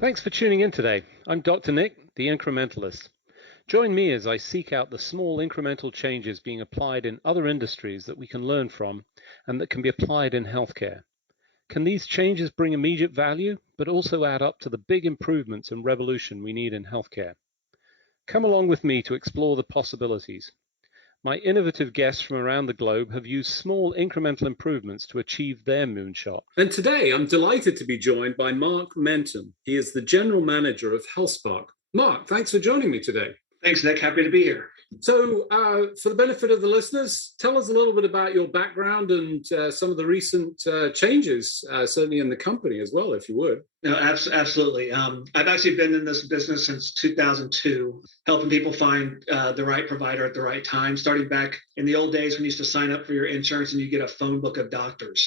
Thanks for tuning in today. I'm Dr. Nick, the Incrementalist. Join me as I seek out the small incremental changes being applied in other industries that we can learn from and that can be applied in healthcare. Can these changes bring immediate value, but also add up to the big improvements and revolution we need in healthcare? Come along with me to explore the possibilities. My innovative guests from around the globe have used small incremental improvements to achieve their moonshot. And today I'm delighted to be joined by Mark Menton. He is the General Manager of Healthsparq. Mark, thanks for joining me today. Thanks, Nick. Happy to be here. So, for the benefit of the listeners, tell us a little bit about your background and some of the recent changes, certainly in the company as well, if you would. No, absolutely. I've actually been in this business since 2002, helping people find the right provider at the right time, starting back in the old days when you used to sign up for your insurance and you get a phone book of doctors.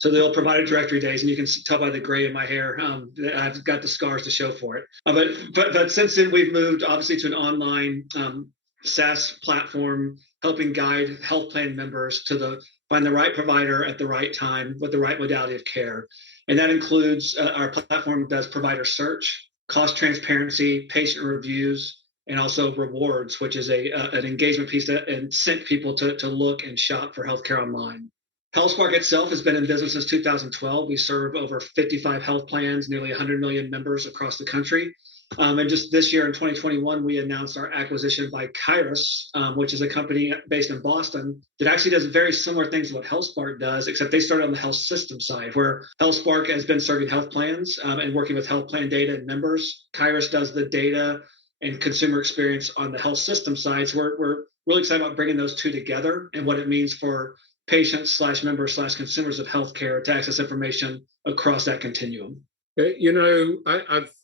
So the old provider directory days, and you can tell by the gray in my hair, I've got the scars to show for it. But since then, we've moved obviously to an online SaaS platform, helping guide health plan members to find the right provider at the right time with the right modality of care. And that includes our platform does provider search, cost transparency, patient reviews, and also rewards, which is an engagement piece that incent people to look and shop for healthcare online. Healthsparq itself has been in business since 2012. We serve over 55 health plans, nearly 100 million members across the country. And just this year in 2021, we announced our acquisition by Kairos, which is a company based in Boston that actually does very similar things to what Healthsparq does, except they started on the health system side, where Healthsparq has been serving health plans and working with health plan data and members. Kairos does the data and consumer experience on the health system side. So we're really excited about bringing those two together and what it means for patients/members/consumers of healthcare to access information across that continuum. You know,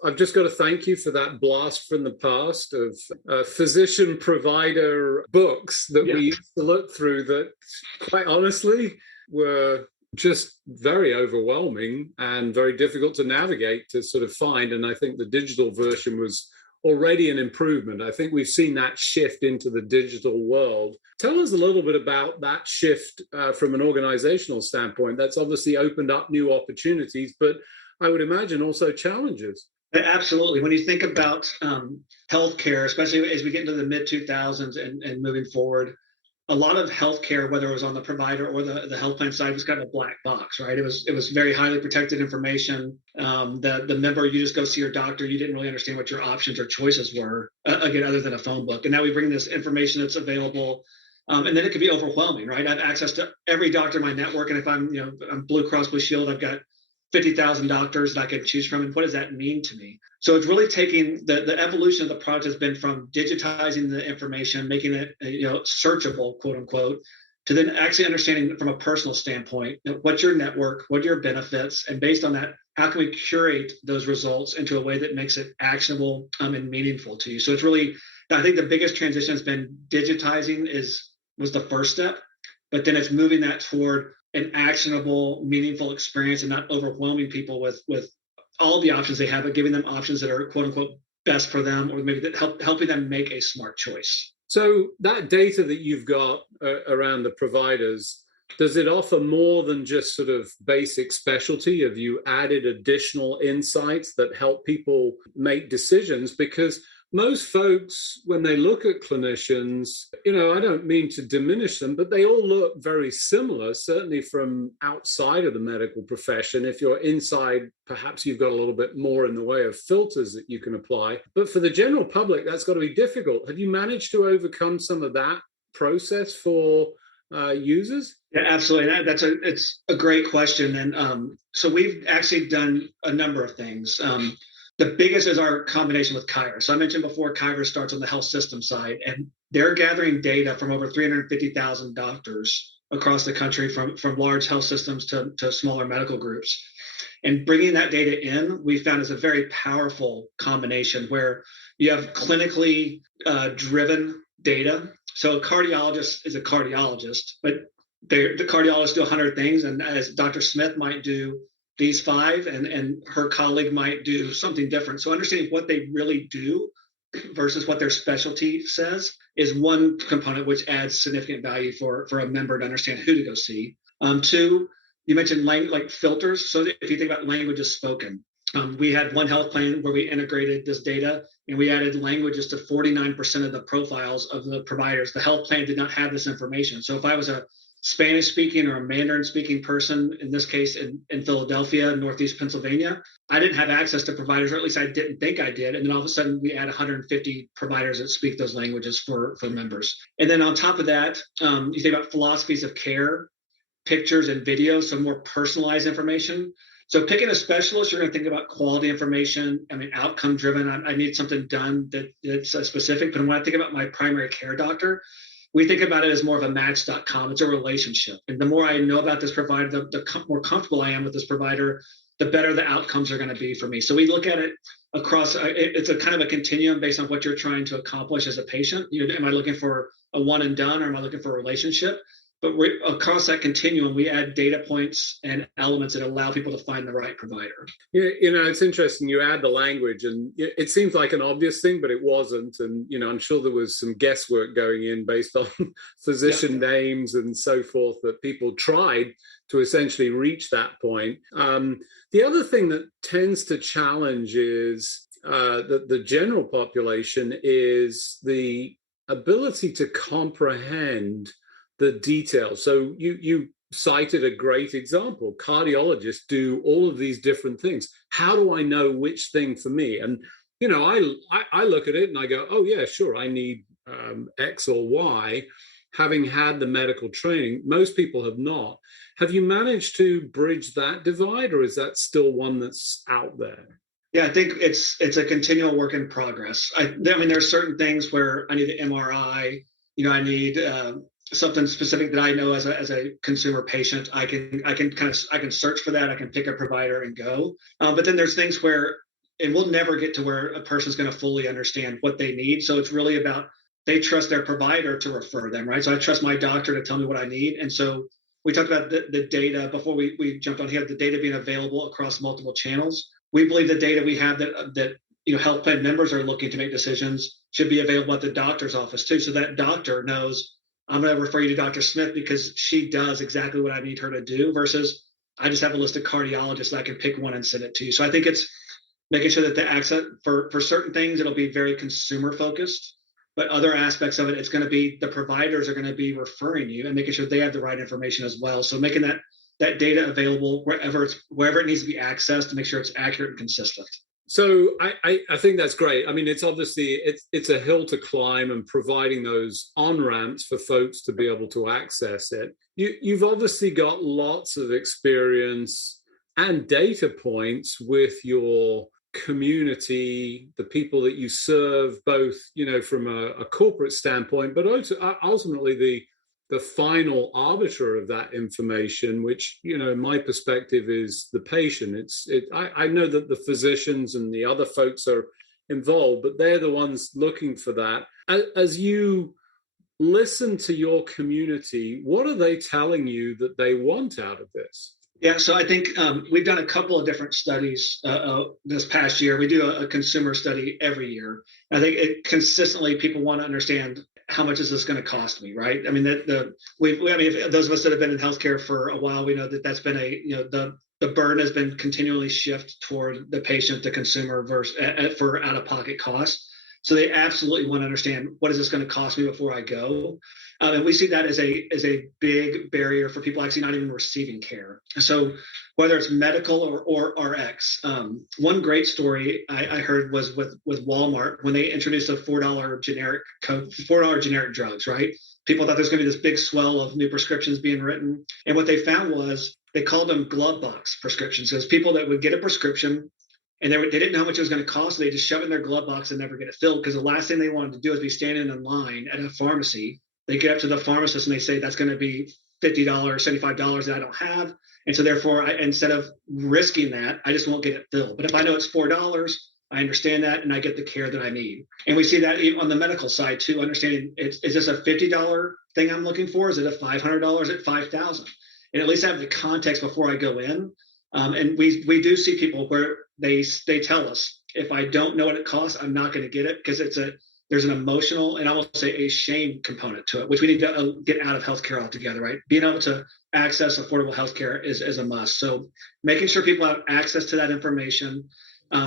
I've just got to thank you for that blast from the past of physician-provider books that we used to look through that, quite honestly, were just very overwhelming and very difficult to navigate to sort of find. And I think the digital version was already an improvement. I think we've seen that shift into the digital world. Tell us a little bit about that shift from an organizational standpoint. That's obviously opened up new opportunities, but I would imagine also challenges. Absolutely. When you think about healthcare, especially as we get into the mid-2000s and moving forward, a lot of healthcare, whether it was on the provider or the health plan side, was kind of a black box, right? It was very highly protected information. The member, you just go see your doctor. You didn't really understand what your options or choices were, again, other than a phone book. And now we bring this information that's available. And then it can be overwhelming, right? I have access to every doctor in my network. And if I'm Blue Cross Blue Shield, I've got 50,000 doctors that I can choose from. And what does that mean to me? So it's really taking the evolution of the product has been from digitizing the information, making it searchable, quote unquote, to then actually understanding from a personal standpoint, what's your network, what are your benefits? And based on that, how can we curate those results into a way that makes it actionable and meaningful to you? So it's really, I think the biggest transition has been digitizing was the first step, but then it's moving that toward an actionable, meaningful experience and not overwhelming people with all the options they have, but giving them options that are quote unquote best for them, or maybe that helping them make a smart choice. So that data that you've got around the providers, does it offer more than just sort of basic specialty? Have you added additional insights that help people make decisions? Because most folks, when they look at clinicians, I don't mean to diminish them, but they all look very similar, certainly from outside of the medical profession. If you're inside, perhaps you've got a little bit more in the way of filters that you can apply. But for the general public, that's got to be difficult. Have you managed to overcome some of that process for users? Yeah, absolutely. It's a great question. And so we've actually done a number of things. The biggest is our combination with Kairos. So I mentioned before, Kairos starts on the health system side, and they're gathering data from over 350,000 doctors across the country, from large health systems to smaller medical groups. And bringing that data in, we found is a very powerful combination where you have clinically driven data. So a cardiologist is a cardiologist, but the cardiologists do 100 things, and as Dr. Smith might do these 5, and her colleague might do something different. So understanding what they really do versus what their specialty says is one component which adds significant value for a member to understand who to go see. 2, you mentioned like filters. So if you think about language is spoken, We had one health plan where we integrated this data and we added languages to 49% of the profiles of the providers. The health plan did not have this information. So if I was a Spanish speaking or a Mandarin speaking person, in this case in Philadelphia, Northeast Pennsylvania, I didn't have access to providers, or at least I didn't think I did. And then all of a sudden we add 150 providers that speak those languages for members. And then on top of that, you think about philosophies of care, pictures and videos, so more personalized information. So picking a specialist, you're going to think about quality information. I mean, outcome driven. I need something done that's specific. But when I think about my primary care doctor, we think about it as more of a match.com. It's a relationship. And the more I know about this provider, the more comfortable I am with this provider, the better the outcomes are going to be for me. So we look at it across, it's a kind of a continuum based on what you're trying to accomplish as a patient. Am I looking for a one and done, or am I looking for a relationship? But across that continuum, we add data points and elements that allow people to find the right provider. Yeah, it's interesting. You add the language, and it seems like an obvious thing, but it wasn't. And, I'm sure there was some guesswork going in based on physician names and so forth that people tried to essentially reach that point. The other thing that tends to challenge is the general population is the ability to comprehend the details. So you cited a great example. Cardiologists do all of these different things. How do I know which thing for me? And I look at it and I go, oh yeah, sure, I need X or Y. Having had the medical training, most people have not. Have you managed to bridge that divide, or is that still one that's out there? Yeah, I think it's a continual work in progress. I mean, there are certain things where I need an MRI. I need something specific that I know as a consumer patient. I can search for that. I can pick a provider and go. But then there's things where, and we'll never get to where a person's going to fully understand what they need. So it's really about, they trust their provider to refer them, right? So I trust my doctor to tell me what I need. And so we talked about the data before we jumped on here, the data being available across multiple channels. We believe the data we have that health plan members are looking to make decisions should be available at the doctor's office too. So that doctor knows, I'm going to refer you to Dr. Smith because she does exactly what I need her to do, versus I just have a list of cardiologists that I can pick one and send it to you. So I think it's making sure that the access for certain things, it'll be very consumer focused, but other aspects of it, it's going to be the providers are going to be referring you and making sure they have the right information as well. So making that data available wherever it needs to be accessed to make sure it's accurate and consistent. So I think that's great. I mean, it's obviously it's a hill to climb, and providing those on-ramps for folks to be able to access it. You've obviously got lots of experience and data points with your community, the people that you serve, both, from a corporate standpoint, but also ultimately the final arbiter of that information, which, in my perspective, is the patient. I know that the physicians and the other folks are involved, but they're the ones looking for that. As you listen to your community, what are they telling you that they want out of this? Yeah, so I think we've done a couple of different studies this past year. We do a consumer study every year. I think consistently people want to understand, how much is this going to cost me, right? I mean, if those of us that have been in healthcare for a while, we know that that's been the burden has been continually shift toward the patient, the consumer, for out-of-pocket costs. So they absolutely want to understand, what is this going to cost me before I go? And we see that as a big barrier for people actually not even receiving care. So whether it's medical or RX, one great story I heard was with Walmart when they introduced a $4 generic drugs, right? People thought there's going to be this big swell of new prescriptions being written. And what they found was they called them glove box prescriptions. So it's people that would get a prescription and they didn't know how much it was going to cost. So they just shove it in their glove box and never get it filled, because the last thing they wanted to do is be standing in line at a pharmacy. They get up to the pharmacist and they say, that's going to be $50, $75 that I don't have. And so therefore, instead of risking that, I just won't get it filled. But if I know it's $4, I understand that and I get the care that I need. And we see that on the medical side too, understanding, is this a $50 thing I'm looking for? Is it a $500 at $5,000? And at least have the context before I go in. And we do see people where they tell us, if I don't know what it costs, I'm not going to get it, because there's an emotional and I will say a shame component to it, which we need to get out of healthcare altogether, right? Being able to access affordable healthcare is a must. So making sure people have access to that information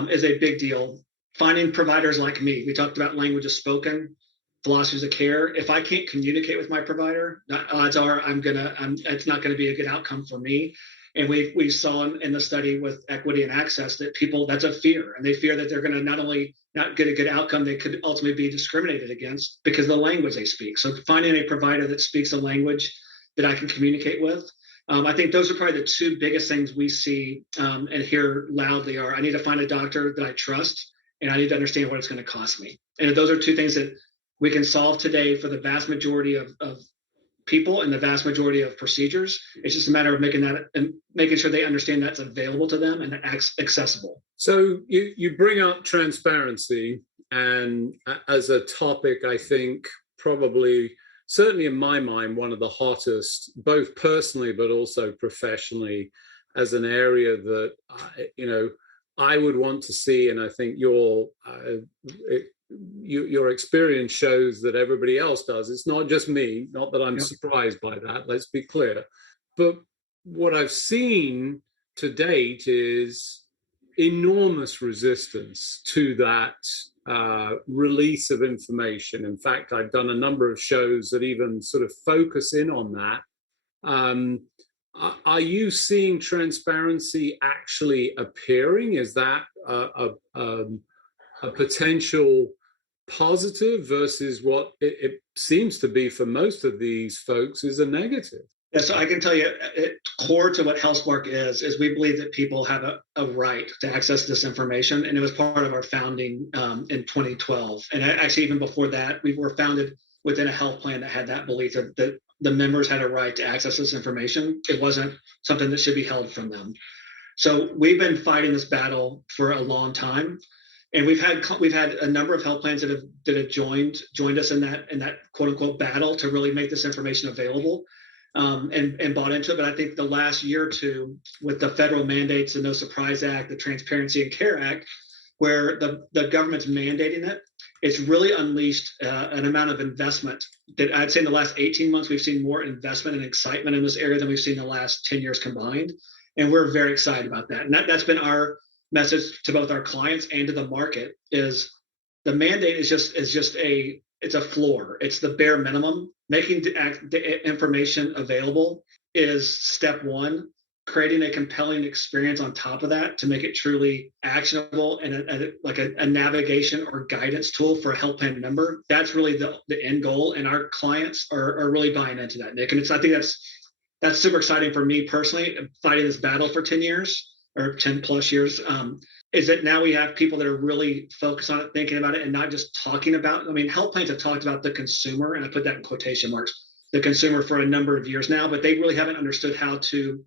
is a big deal. Finding providers like me, we talked about language of spoken, philosophies of care. If I can't communicate with my provider, odds are it's not going to be a good outcome for me. And we saw in the study with equity and access that people, that's a fear, and they fear that they're going to not only not get a good outcome, they could ultimately be discriminated against because of the language they speak. So finding a provider that speaks a language that I can communicate with, I think those are probably the two biggest things we see and hear loudly are I need to find a doctor that I trust, and I need to understand what it's going to cost me. And those are two things that we can solve today for the vast majority of people and the vast majority of procedures. It's just a matter of making sure they understand that's available to them and accessible. So you bring up transparency, and as a topic, I think probably, certainly in my mind, one of the hottest, both personally but also professionally, as an area that I would want to see, and I think your experience shows that everybody else does. It's not just me, not that I'm surprised by that, let's be clear. But what I've seen to date is enormous resistance to that release of information. In fact, I've done a number of shows that even sort of focus in on that. Are you seeing transparency actually appearing? Is that a potential positive versus what it seems to be for most of these folks is a negative? Yeah, so I can tell you, core to what Healthsparq is we believe that people have a right to access this information, and it was part of our founding in 2012. And actually, even before that, we were founded within a health plan that had that belief that the members had a right to access this information. It wasn't something that should be held from them. So we've been fighting this battle for a long time. And we've had a number of health plans that have joined us in that quote unquote battle to really make this information available and bought into it. But I think the last year or two, with the federal mandates, the No Surprise Act, the Transparency and Care Act, where the government's mandating it, it's really unleashed an amount of investment that I'd say in the last 18 months, we've seen more investment and excitement in this area than we've seen in the last 10 years combined. And we're very excited about that. And that's been our message to both our clients and to the market is the mandate is just it's a floor. It's the bare minimum. Making the information available is step one. Creating a compelling experience on top of that to make it truly actionable and a navigation or guidance tool for a health plan member. That's really the end goal. And our clients are really buying into that, Nick. And I think that's super exciting for me personally, fighting this battle for 10 years or 10 plus years, is that now we have people that are really focused on it, thinking about it, and not just talking about it. I mean, health plans have talked about the consumer, and I put that in quotation marks, the consumer for a number of years now, but they really haven't understood how to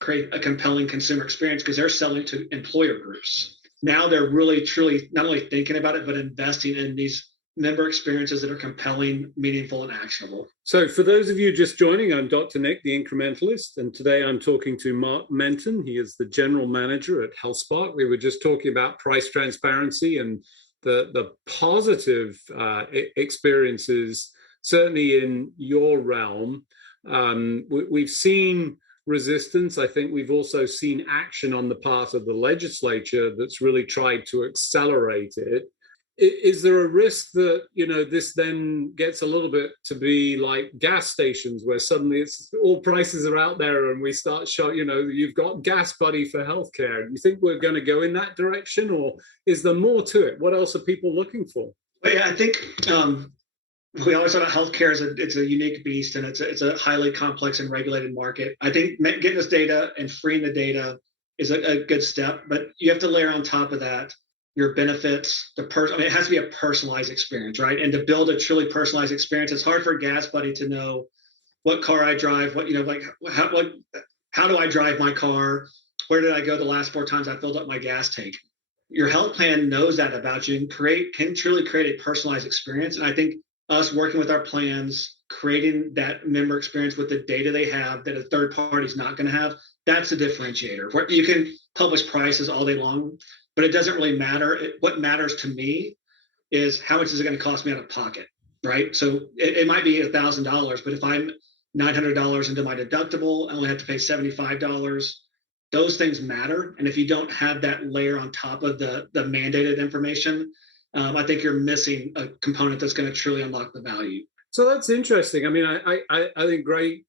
create a compelling consumer experience because they're selling to employer groups. Now they're really, truly not only thinking about it, but investing in these member experiences that are compelling, meaningful, and actionable. So for those of you just joining, I'm Dr. Nick, the Incrementalist, and today I'm talking to Mark Menton. He is the general manager at Healthsparq. We were just talking about price transparency and the positive experiences, certainly in your realm. We've seen resistance. I think we've also seen action on the part of the legislature that's really tried to accelerate it. Is there a risk that, this then gets a little bit to be like gas stations where suddenly it's all prices are out there and we start showing, you've got Gas Buddy for healthcare. Do you think we're going to go in that direction, or is there more to it? What else are people looking for? Well, yeah, I think we always talk about healthcare it's a unique beast, and it's a highly complex and regulated market. I think getting this data and freeing the data is a good step, but you have to layer on top of that your benefits, it has to be a personalized experience, right? And to build a truly personalized experience, it's hard for Gas Buddy to know what car I drive, how do I drive my car? Where did I go the last 4 times I filled up my gas tank? Your health plan knows that about you and can truly create a personalized experience. And I think us working with our plans, creating that member experience with the data they have that a third party is not going to have, that's a differentiator. Where you can publish prices all day long, but it doesn't really matter. What matters to me is how much is it going to cost me out of pocket, right? So it might be $1,000, but if I'm $900 into my deductible, I only have to pay $75. Those things matter. And if you don't have that layer on top of the mandated information, I think you're missing a component that's going to truly unlock the value. So that's interesting. I mean, I think great,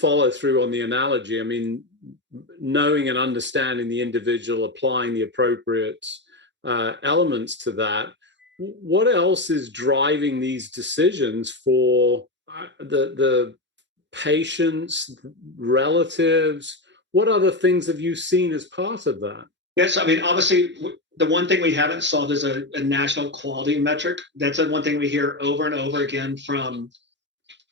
follow through on the analogy. I mean, knowing and understanding the individual, applying the appropriate elements to that. What else is driving these decisions for the patients, relatives? What other things have you seen as part of that? Yes, I mean, obviously, the one thing we haven't solved is a national quality metric. That's the one thing we hear over and over again from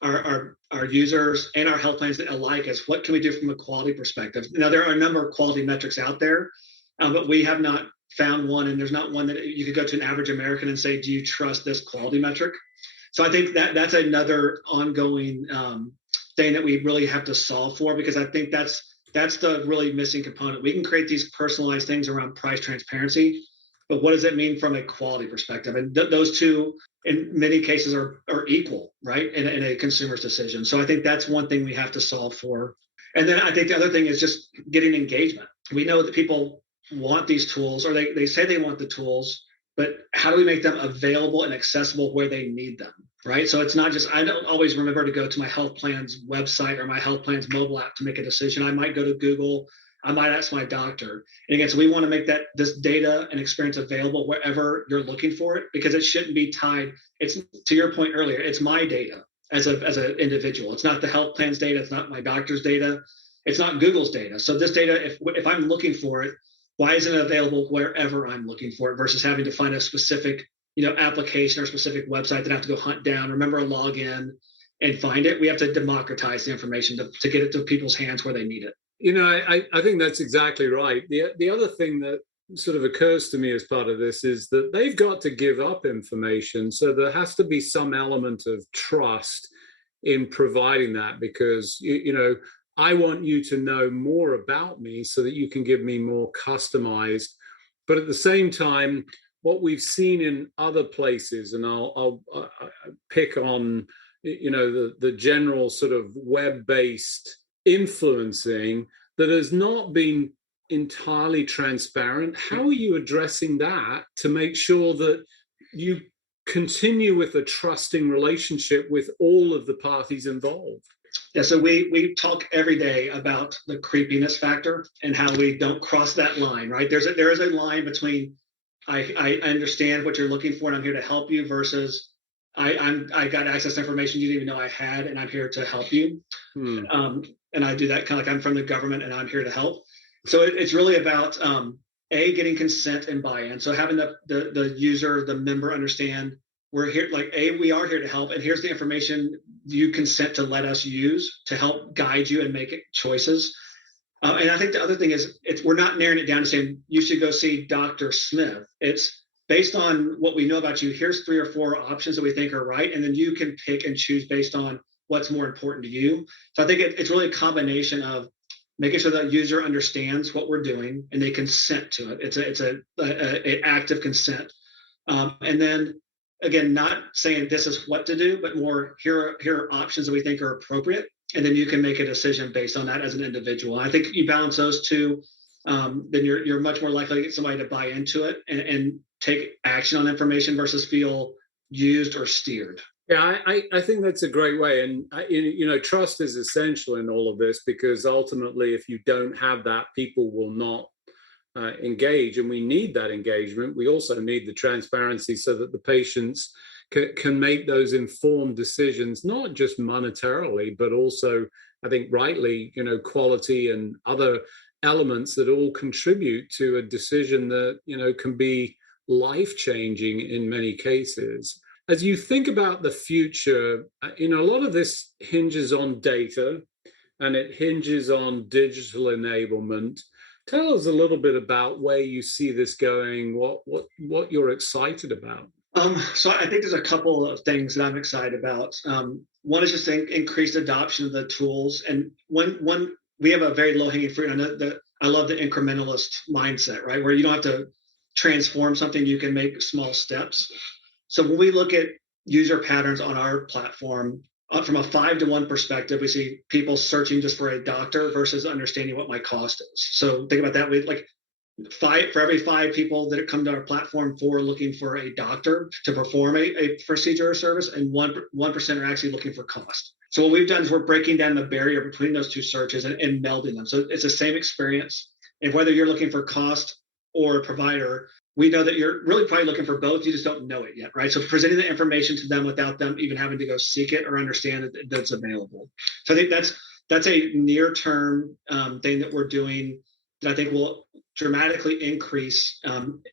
our users and our health plans alike is what can we do from a quality perspective? Now, there are a number of quality metrics out there, but we have not found one, and there's not one that you could go to an average American and say, do you trust this quality metric? So I think that's another ongoing thing that we really have to solve for, because I think that's the really missing component. We can create these personalized things around price transparency, but what does it mean from a quality perspective? And those two, in many cases, are equal, right, in a consumer's decision. So I think that's one thing we have to solve for. And then I think the other thing is just getting engagement. We know that people want these tools, or they say they want the tools, but how do we make them available and accessible where they need them, right? So it's not just, I don't always remember to go to my health plan's website or my health plan's mobile app to make a decision. I might go to Google, I might ask my doctor. And again, so we want to make this data and experience available wherever you're looking for it, because it shouldn't be tied. It's, to your point earlier, it's my data as an individual. It's not the health plan's data. It's not my doctor's data. It's not Google's data. So this data, if I'm looking for it, why isn't it available wherever I'm looking for it versus having to find a specific, application or specific website that I have to go hunt down, remember a login and find it? We have to democratize the information to get it to people's hands where they need it. I think that's exactly right. The other thing that sort of occurs to me as part of this is that they've got to give up information. So there has to be some element of trust in providing that, because, I want you to know more about me so that you can give me more customized. But at the same time, what we've seen in other places, and I'll pick on, the general sort of web-based influencing that has not been entirely transparent. How are you addressing that to make sure that you continue with a trusting relationship with all of the parties involved? Yeah, so we talk every day about the creepiness factor and how we don't cross that line, right? There is a line between I understand what you're looking for and I'm here to help you versus I got access to information you didn't even know I had and I'm here to help you. And I do that kind of like I'm from the government and I'm here to help. So it's really about getting consent and buy-in. So having the user, the member understand we're here, we are here to help, and here's the information you consent to let us use to help guide you and make choices. And I think the other thing is we're not narrowing it down to saying you should go see Dr. Smith. It's based on what we know about you. Here's 3 or 4 options that we think are right, and then you can pick and choose based on what's more important to you. So I think it's really a combination of making sure that user understands what we're doing and they consent to it. It's a active consent, and then. Again, not saying this is what to do, but more here are options that we think are appropriate. And then you can make a decision based on that as an individual. I think you balance those two, then you're much more likely to get somebody to buy into it and take action on information versus feel used or steered. Yeah, I think that's a great way. And, trust is essential in all of this, because ultimately, if you don't have that, people will not engage, and we need that engagement. We also need the transparency so that the patients can make those informed decisions, not just monetarily, but also, I think rightly, quality and other elements that all contribute to a decision that, can be life-changing in many cases. As you think about the future, a lot of this hinges on data and it hinges on digital enablement. Tell us a little bit about where you see this going, what you're excited about. So I think there's a couple of things that I'm excited about. One is just increased adoption of the tools. And one we have a very low-hanging fruit. I love the incrementalist mindset, right? Where you don't have to transform something, you can make small steps. So when we look at user patterns on our platform, from a 5-to-1 perspective, we see people searching just for a doctor versus understanding what my cost is. So think about that. We like for every 5 people that come to our platform, 4 are looking for a doctor to perform a procedure or service, and 1% are actually looking for cost. So what we've done is we're breaking down the barrier between those 2 searches and melding them. So it's the same experience. And whether you're looking for cost or a provider, we know that you're really probably looking for both. You just don't know it yet, right? So presenting the information to them without them even having to go seek it or understand that it's available. So I think that's a near-term thing that we're doing that I think will dramatically increase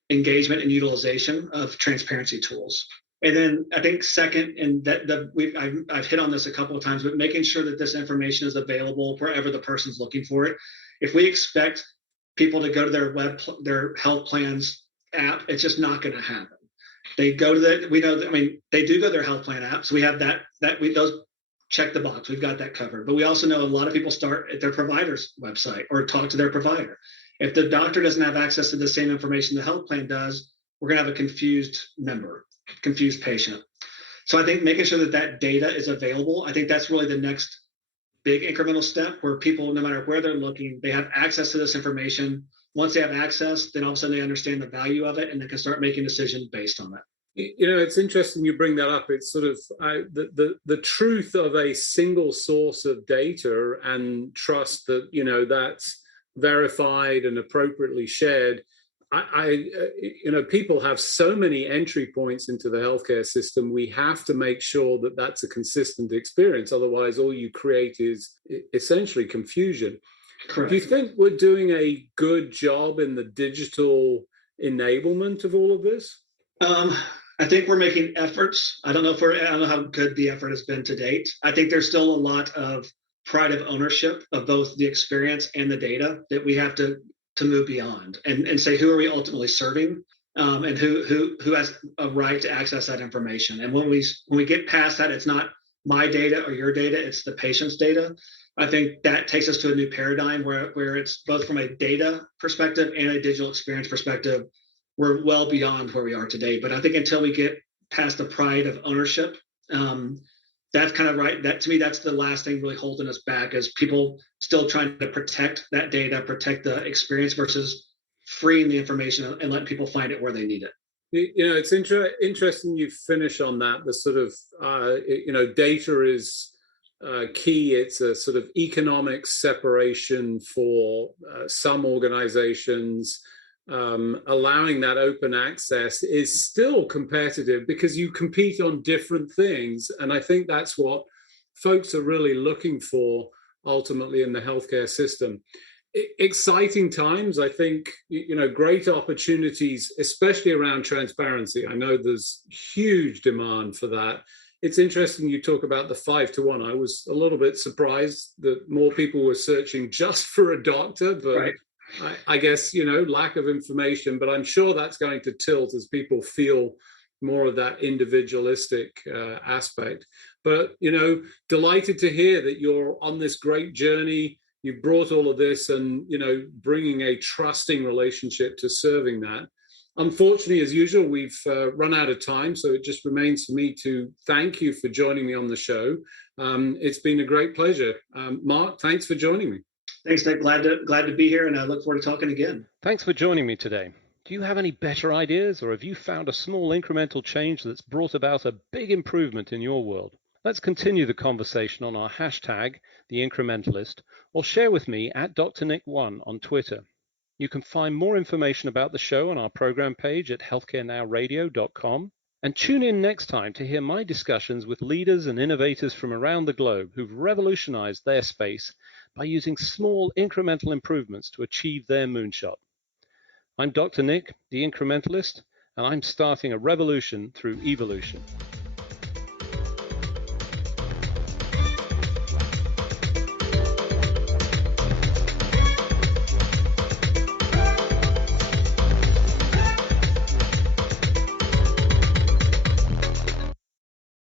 engagement and utilization of transparency tools. And then I think second, and I've hit on this a couple of times, but making sure that this information is available wherever the person's looking for it. If we expect people to go to their health plans app, it's just not going to happen. They go to they do go to their health plan app. So we have those check the box. We've got that covered. But we also know a lot of people start at their provider's website or talk to their provider. If the doctor doesn't have access to the same information the health plan does, we're going to have a confused patient. So I think making sure that data is available, I think that's really the next big incremental step where people, no matter where they're looking, they have access to this information. Once they have access, then all of a sudden they understand the value of it and they can start making decisions based on it. It's interesting you bring that up. It's sort of the truth of a single source of data and trust that, that's verified and appropriately shared. People have so many entry points into the healthcare system. We have to make sure that that's a consistent experience. Otherwise, all you create is essentially confusion. Correct. Do you think we're doing a good job in the digital enablement of all of this? I think we're making efforts. I don't know how good the effort has been to date. I think there's still a lot of pride of ownership of both the experience and the data that we have to move beyond and say, who are we ultimately serving, and who has a right to access that information. And when we get past that, it's not my data or your data, it's the patient's data. I think that takes us to a new paradigm where it's both from a data perspective and a digital experience perspective. We're well beyond where we are today. But I think until we get past the pride of ownership, that's kind of right. That to me, that's the last thing really holding us back, is people still trying to protect that data, protect the experience versus freeing the information and letting people find it where they need it. It's interesting you finish on that. The sort of, data is key. It's a sort of economic separation for some organizations. Allowing that open access is still competitive because you compete on different things. And I think that's what folks are really looking for ultimately in the healthcare system. Exciting times, I think, great opportunities, especially around transparency. I know there's huge demand for that. It's interesting you talk about the 5-to-1. I was a little bit surprised that more people were searching just for a doctor, but right. I guess, lack of information, but I'm sure that's going to tilt as people feel more of that individualistic aspect. But, delighted to hear that you're on this great journey. You've brought all of this and, bringing a trusting relationship to serving that. Unfortunately, as usual, we've run out of time, so it just remains for me to thank you for joining me on the show. It's been a great pleasure. Mark, thanks for joining me. Thanks, Nick. Glad to be here, and I look forward to talking again. Thanks for joining me today. Do you have any better ideas, or have you found a small incremental change that's brought about a big improvement in your world? Let's continue the conversation on our hashtag, The Incrementalist, or share with me at DrNick1 on Twitter. You can find more information about the show on our program page at healthcarenowradio.com. And tune in next time to hear my discussions with leaders and innovators from around the globe who've revolutionized their space by using small incremental improvements to achieve their moonshot. I'm Dr. Nick, the Incrementalist, and I'm starting a revolution through evolution.